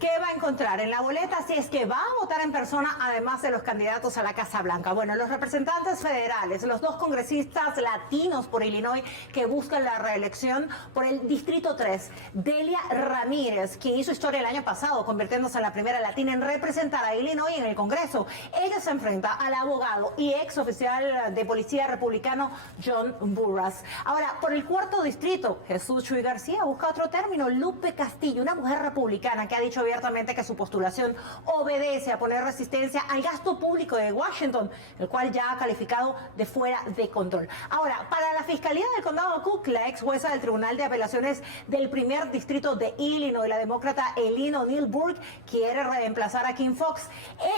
¿qué va a encontrar en la boleta si es que va a votar en persona, además de los candidatos a la Casa Blanca? Bueno, los representantes federales, los dos congresistas latinos por Illinois que buscan la reelección por el Distrito 3, Delia Ramírez, quien hizo historia el año pasado, convirtiéndose en la primera latina en representar a Illinois en el Congreso. Ella se enfrenta al abogado y ex oficial de policía republicano John Burras. Ahora, por el cuarto distrito, Jesús Chuy García busca otro término, Lupe Castillo, una mujer republicana que ha dicho abiertamente que su postulación obedece a poner resistencia al gasto público de Washington, el cual ya ha calificado de fuera de control. Ahora, para la Fiscalía del Condado de Cook, la ex jueza del Tribunal de Apelaciones del primer distrito de Illinois, la demócrata Eileen O'Neill Burke, quiere reemplazar a Kim Foxx.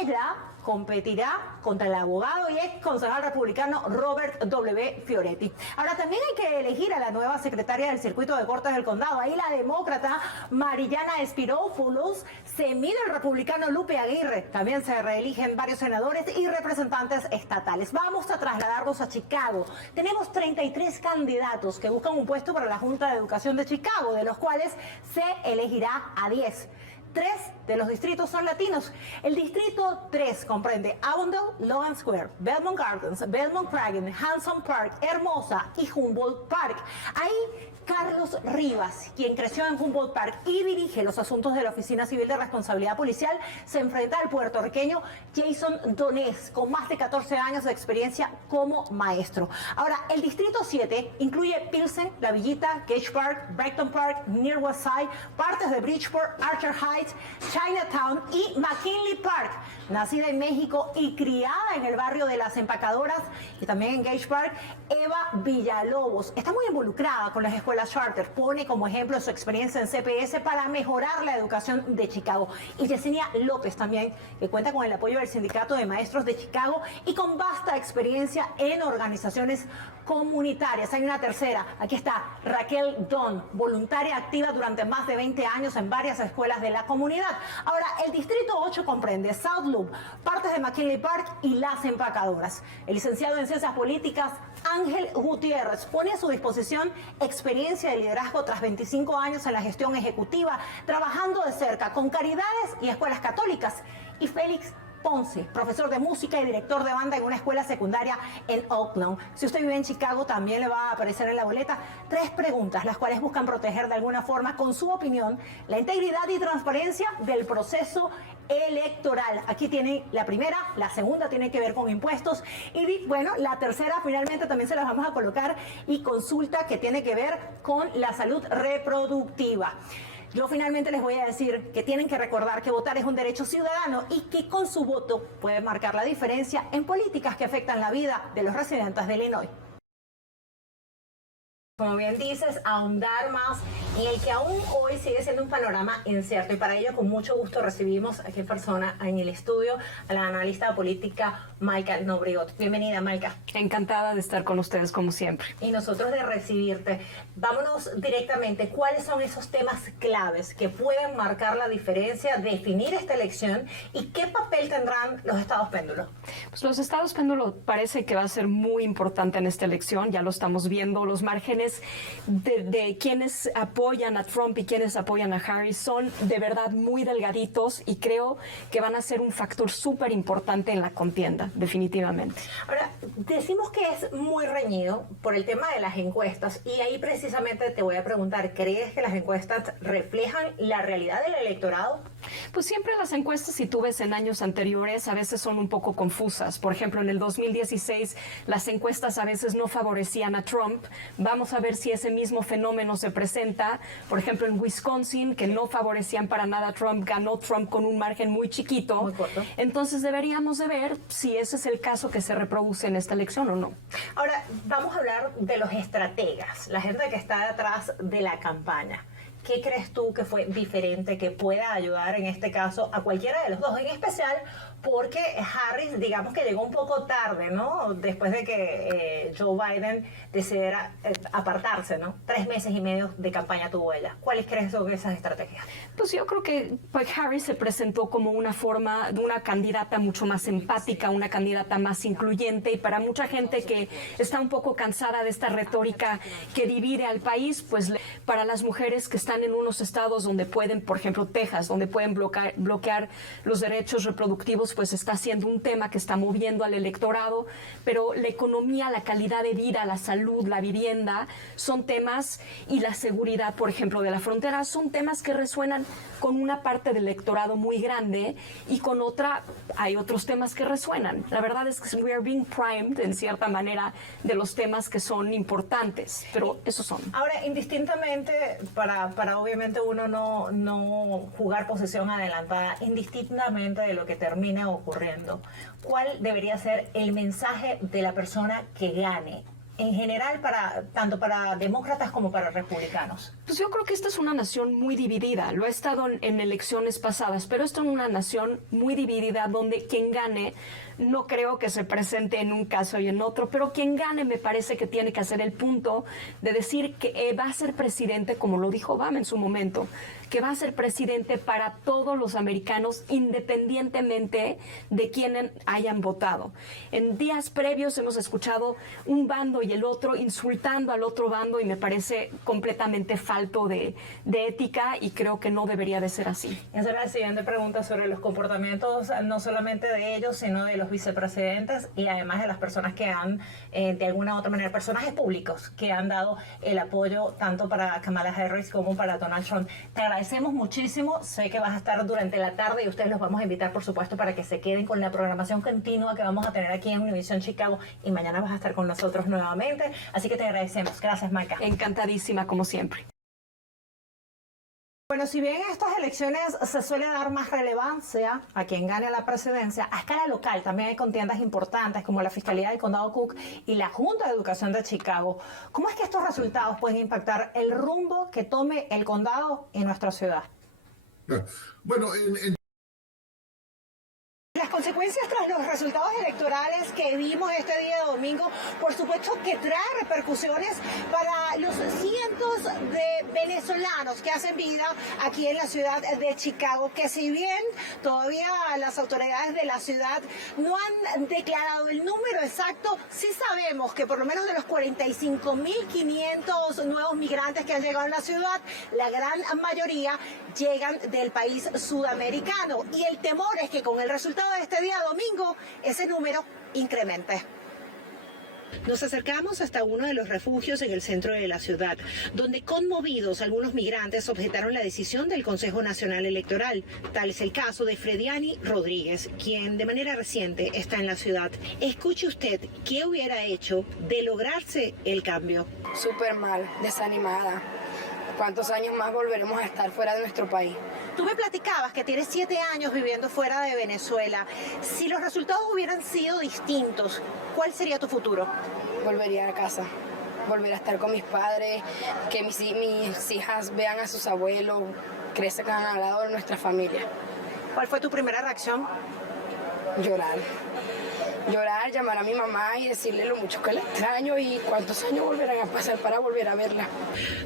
Ella competirá contra el abogado y ex concejal republicano Robert W. Fioretti. Ahora, también hay que elegir a la nueva secretaria del circuito de cortes del condado. Ahí la demócrata Marillana Spiropoulos se mide el republicano Lupe Aguirre. También se reeligen varios senadores y representantes estatales. Vamos a trasladarnos a Chicago. Tenemos 33 candidatos que buscan un puesto para la Junta de Educación de Chicago, de los cuales se elegirá a 10. 3 de los distritos son latinos. El distrito 3 comprende Avondale, Logan Square, Belmont Gardens, Belmont Cragin, Hanson Park, Hermosa y Humboldt Park. Ahí Carlos Rivas, quien creció en Humboldt Park y dirige los asuntos de la Oficina Civil de Responsabilidad Policial, se enfrenta al puertorriqueño Jason Donés, con más de 14 años de experiencia como maestro. Ahora, el distrito 7 incluye Pilsen, La Villita, Gage Park, Brighton Park, Near West Side, partes de Bridgeport, Archer Heights, Chinatown y McKinley Park. Nacida en México y criada en el barrio de Las Empacadoras y también en Gage Park, Eva Villalobos está muy involucrada con las escuelas charter. Pone como ejemplo su experiencia en CPS para mejorar la educación de Chicago. Y Yesenia López también, que cuenta con el apoyo del Sindicato de Maestros de Chicago y con vasta experiencia en organizaciones comunitarias. Hay una tercera, aquí está Raquel Don, voluntaria activa durante más de 20 años en varias escuelas de la comunidad. Ahora, el distrito 8 comprende South Loop, partes de McKinley Park y Las Empacadoras. El licenciado en Ciencias Políticas Ángel Gutiérrez pone a su disposición experiencia de liderazgo tras 25 años en la gestión ejecutiva, trabajando de cerca con caridades y escuelas católicas. Y Félix Ponce, profesor de música y director de banda en una escuela secundaria en Oakland. Si usted vive en Chicago, también le va a aparecer en la boleta 3 preguntas, las cuales buscan proteger de alguna forma, con su opinión, la integridad y transparencia del proceso electoral. Aquí tiene la primera, la segunda tiene que ver con impuestos y bueno, la tercera finalmente también se las vamos a colocar y consulta que tiene que ver con la salud reproductiva. Yo finalmente les voy a decir que tienen que recordar que votar es un derecho ciudadano y que con su voto puede marcar la diferencia en políticas que afectan la vida de los residentes de Illinois. Como bien dices, ahondar más en el que aún hoy sigue siendo un panorama incierto, y para ello con mucho gusto recibimos aquí en persona en el estudio a la analista política Mayka Nobrigot. Bienvenida, Mayka. Encantada de estar con ustedes como siempre. Y nosotros de recibirte. Vámonos directamente, ¿cuáles son esos temas claves que pueden marcar la diferencia, definir esta elección y qué papel tendrán los estados péndulos? Pues los estados péndulos parece que va a ser muy importante en esta elección, ya lo estamos viendo, los márgenes de quienes apoyan a Trump y quienes apoyan a Harris son de verdad muy delgaditos y creo que van a ser un factor súper importante en la contienda, definitivamente. Ahora, decimos que es muy reñido por el tema de las encuestas y ahí precisamente te voy a preguntar, ¿crees que las encuestas reflejan la realidad del electorado? Pues siempre las encuestas, si tú ves en años anteriores, a veces son un poco confusas. Por ejemplo, en el 2016 las encuestas a veces no favorecían a Trump. Vamos a ver si ese mismo fenómeno se presenta. Por ejemplo, en Wisconsin, que no favorecían para nada a Trump, ganó Trump con un margen muy chiquito. Muy corto. Entonces deberíamos de ver si ese es el caso que se reproduce en esta elección o no. Ahora, vamos a hablar de los estrategas, la gente que está detrás de la campaña. ¿Qué crees tú que fue diferente, que pueda ayudar en este caso a cualquiera de los dos? En especial porque Harris, digamos que llegó un poco tarde, ¿no? Después de que Joe Biden decidiera apartarse, ¿no? 3 meses y medio de campaña tuvo ella. ¿Cuáles crees son esas estrategias? Pues yo creo que Harris se presentó como una forma de una candidata mucho más empática, una candidata más incluyente, y para mucha gente que está un poco cansada de esta retórica que divide al país, pues para las mujeres que están están en unos estados donde pueden, por ejemplo, Texas, donde pueden bloquear los derechos reproductivos, pues está siendo un tema que está moviendo al electorado, pero la economía, la calidad de vida, la salud, la vivienda, son temas, y la seguridad, por ejemplo, de la frontera, son temas que resuenan con una parte del electorado muy grande, y con otra hay otros temas que resuenan. La verdad es que we are being primed, en cierta manera, de los temas que son importantes, pero esos son. Ahora, indistintamente, para obviamente uno no jugar posición adelantada, indistintamente de lo que termine ocurriendo, ¿cuál debería ser el mensaje de la persona que gane? En general, tanto para demócratas como para republicanos. Pues yo creo que esta es una nación muy dividida. Lo ha estado en elecciones pasadas, pero esta es una nación muy dividida donde quien gane, no creo que se presente en un caso y en otro, pero quien gane me parece que tiene que hacer el punto de decir que va a ser presidente, como lo dijo Obama en su momento, que va a ser presidente para todos los americanos, independientemente de quién hayan votado. En días previos hemos escuchado un bando y el otro insultando al otro bando, y me parece completamente falto de ética, y creo que no debería de ser así. Esa es la siguiente pregunta sobre los comportamientos, no solamente de ellos, sino de los vicepresidentes y además de las personas que han, de alguna u otra manera, personajes públicos que han dado el apoyo tanto para Kamala Harris como para Donald Trump. Te agradecemos muchísimo. Sé que vas a estar durante la tarde y ustedes los vamos a invitar, por supuesto, para que se queden con la programación continua que vamos a tener aquí en Univision Chicago, y mañana vas a estar con nosotros nuevamente. Así que te agradecemos. Gracias, Maika. Encantadísima, como siempre. Bueno, si bien en estas elecciones se suele dar más relevancia a quien gane la presidencia, a escala local también hay contiendas importantes como la Fiscalía del Condado Cook y la Junta de Educación de Chicago. ¿Cómo es que estos resultados pueden impactar el rumbo que tome el condado y nuestra ciudad? Bueno, Las consecuencias tras los resultados electorales que vimos este día de domingo, por supuesto que trae repercusiones para los cientos de venezolanos que hacen vida aquí en la ciudad de Chicago, que si bien todavía las autoridades de la ciudad no han declarado el número exacto, sí sabemos que por lo menos de los 45.500 nuevos migrantes que han llegado a la ciudad, la gran mayoría llegan del país sudamericano, y el temor es que con el resultado de este día domingo ese número incremente. Nos acercamos hasta uno de los refugios en el centro de la ciudad, donde conmovidos algunos migrantes objetaron la decisión del Consejo Nacional Electoral. Tal es el caso de Frediani Rodríguez, quien de manera reciente está en la ciudad. Escuche usted qué hubiera hecho de lograrse el cambio. Súper mal, desanimada. ¿Cuántos años más volveremos a estar fuera de nuestro país? Tú me platicabas que tienes 7 años viviendo fuera de Venezuela. Si los resultados hubieran sido distintos, ¿cuál sería tu futuro? Volvería a casa, volver a estar con mis padres, que mis hijas vean a sus abuelos, crezcan al lado de nuestra familia. ¿Cuál fue tu primera reacción? Llorar, llamar a mi mamá y decirle lo mucho que la extraño y cuántos años volverán a pasar para volver a verla.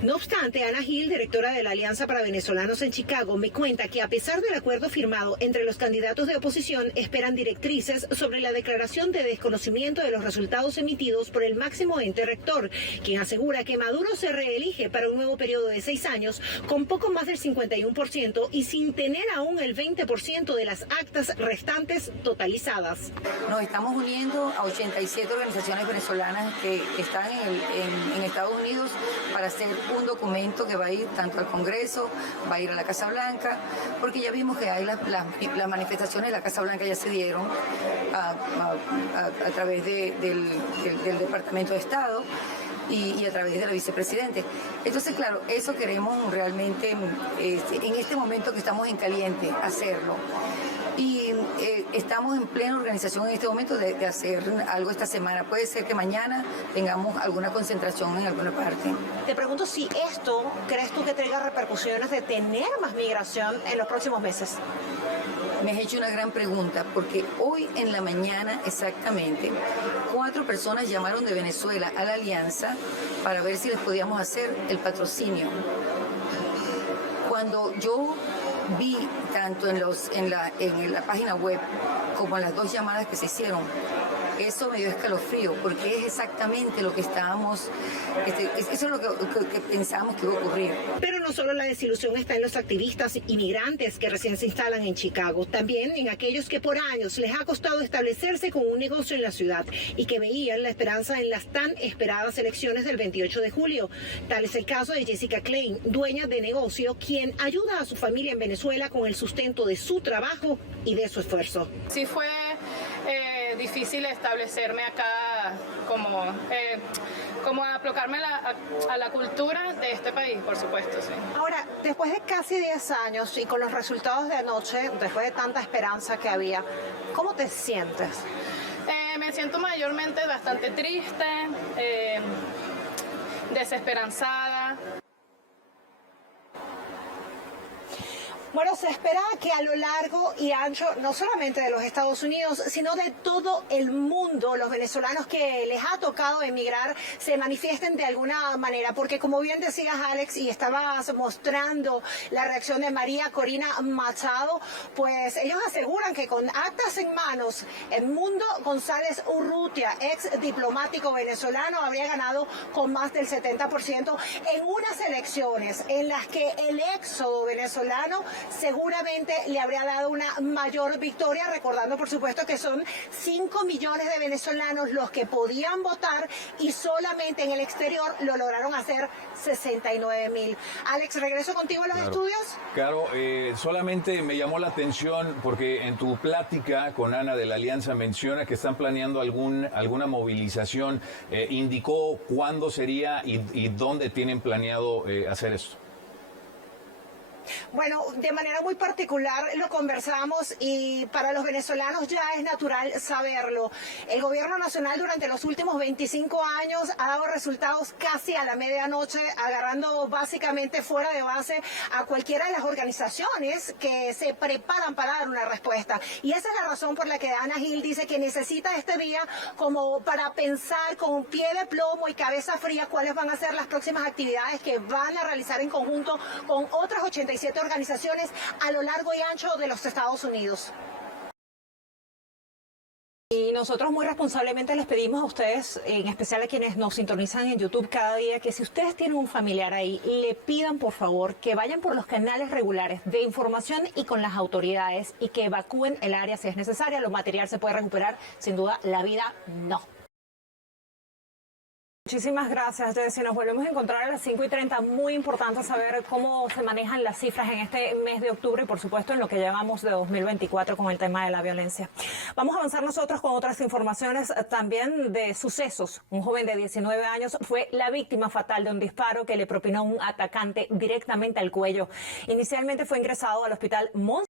No obstante, Ana Gil, directora de la Alianza para Venezolanos en Chicago, me cuenta que a pesar del acuerdo firmado entre los candidatos de oposición, esperan directrices sobre la declaración de desconocimiento de los resultados emitidos por el máximo ente rector, quien asegura que Maduro se reelige para un nuevo periodo de 6 años con poco más del 51% y sin tener aún el 20% de las actas restantes totalizadas. Nos estamos uniendo a 87 organizaciones venezolanas que están en Estados Unidos para hacer un documento que va a ir tanto al Congreso, va a ir a la Casa Blanca, porque ya vimos que hay las manifestaciones de la Casa Blanca ya se dieron a través del Departamento de Estado y a través de la vicepresidente. Entonces, claro, eso queremos realmente en este momento que estamos en caliente, hacerlo. Y estamos en plena organización en este momento de hacer algo esta semana. Puede ser que mañana tengamos alguna concentración en alguna parte. Te pregunto si esto, ¿crees tú que traiga repercusiones de tener más migración en los próximos meses? Me has hecho una gran pregunta, porque hoy en la mañana exactamente 4 personas llamaron de Venezuela a la Alianza para ver si les podíamos hacer el patrocinio. Cuando yo vi tanto en la página web como en las 2 llamadas que se hicieron, eso me dio escalofrío, porque es exactamente lo que estábamos, eso es lo que pensábamos que iba a ocurrir. Pero no solo la desilusión está en los activistas inmigrantes que recién se instalan en Chicago, también en aquellos que por años les ha costado establecerse con un negocio en la ciudad y que veían la esperanza en las tan esperadas elecciones del 28 de julio. Tal es el caso de Jessica Klein, dueña de negocio, quien ayuda a su familia en Venezuela con el sustento de su trabajo y de su esfuerzo. Sí fue difícil establecerme acá como apropiarme a la cultura de este país, por supuesto. Sí. Ahora, después de casi 10 años y con los resultados de anoche, después de tanta esperanza que había, ¿cómo te sientes? Me siento mayormente bastante triste, desesperanzada. Bueno, se espera que a lo largo y ancho, no solamente de los Estados Unidos, sino de todo el mundo, los venezolanos que les ha tocado emigrar se manifiesten de alguna manera. Porque como bien decías, Alex, y estabas mostrando la reacción de María Corina Machado, pues ellos aseguran que con actas en manos, Edmundo González Urrutia, ex diplomático venezolano, habría ganado con más del 70% en unas elecciones en las que el éxodo venezolano seguramente le habría dado una mayor victoria, recordando por supuesto que son 5 millones de venezolanos los que podían votar y solamente en el exterior lo lograron hacer 69,000. Alex, regreso contigo a los estudios. Claro, solamente me llamó la atención porque en tu plática con Ana de la Alianza menciona que están planeando alguna movilización. ¿Indicó cuándo sería y dónde tienen planeado hacer esto? Bueno, de manera muy particular lo conversamos y para los venezolanos ya es natural saberlo. El gobierno nacional durante los últimos 25 años ha dado resultados casi a la medianoche, agarrando básicamente fuera de base a cualquiera de las organizaciones que se preparan para dar una respuesta. Y esa es la razón por la que Ana Gil dice que necesita este día como para pensar con pie de plomo y cabeza fría cuáles van a ser las próximas actividades que van a realizar en conjunto con otras 87 organizaciones a lo largo y ancho de los Estados Unidos. Y nosotros muy responsablemente les pedimos a ustedes, en especial a quienes nos sintonizan en YouTube cada día, que si ustedes tienen un familiar ahí, le pidan por favor que vayan por los canales regulares de información y con las autoridades y que evacúen el área si es necesaria. Lo material se puede recuperar, sin duda, la vida no. Muchísimas gracias, Jessy. Nos volvemos a encontrar a las 5:30. Muy importante saber cómo se manejan las cifras en este mes de octubre y, por supuesto, en lo que llevamos de 2024 con el tema de la violencia. Vamos a avanzar nosotros con otras informaciones también de sucesos. Un joven de 19 años fue la víctima fatal de un disparo que le propinó un atacante directamente al cuello. Inicialmente fue ingresado al hospital Mons.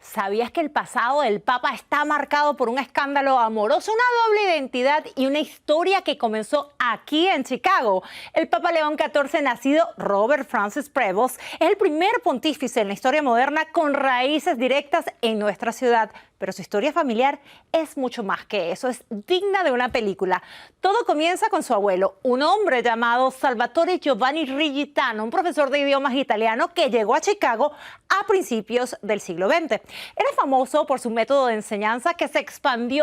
¿Sabías que el pasado del Papa está marcado por un escándalo amoroso, una doble identidad y una historia que comenzó aquí en Chicago? El Papa León XIV, nacido Robert Francis Prevost, es el primer pontífice en la historia moderna con raíces directas en nuestra ciudad. Pero su historia familiar es mucho más que eso, es digna de una película. Todo comienza con su abuelo, un hombre llamado Salvatore Giovanni Rigitano, un profesor de idiomas italiano que llegó a Chicago a principios del siglo XX. Era famoso por su método de enseñanza que se expandió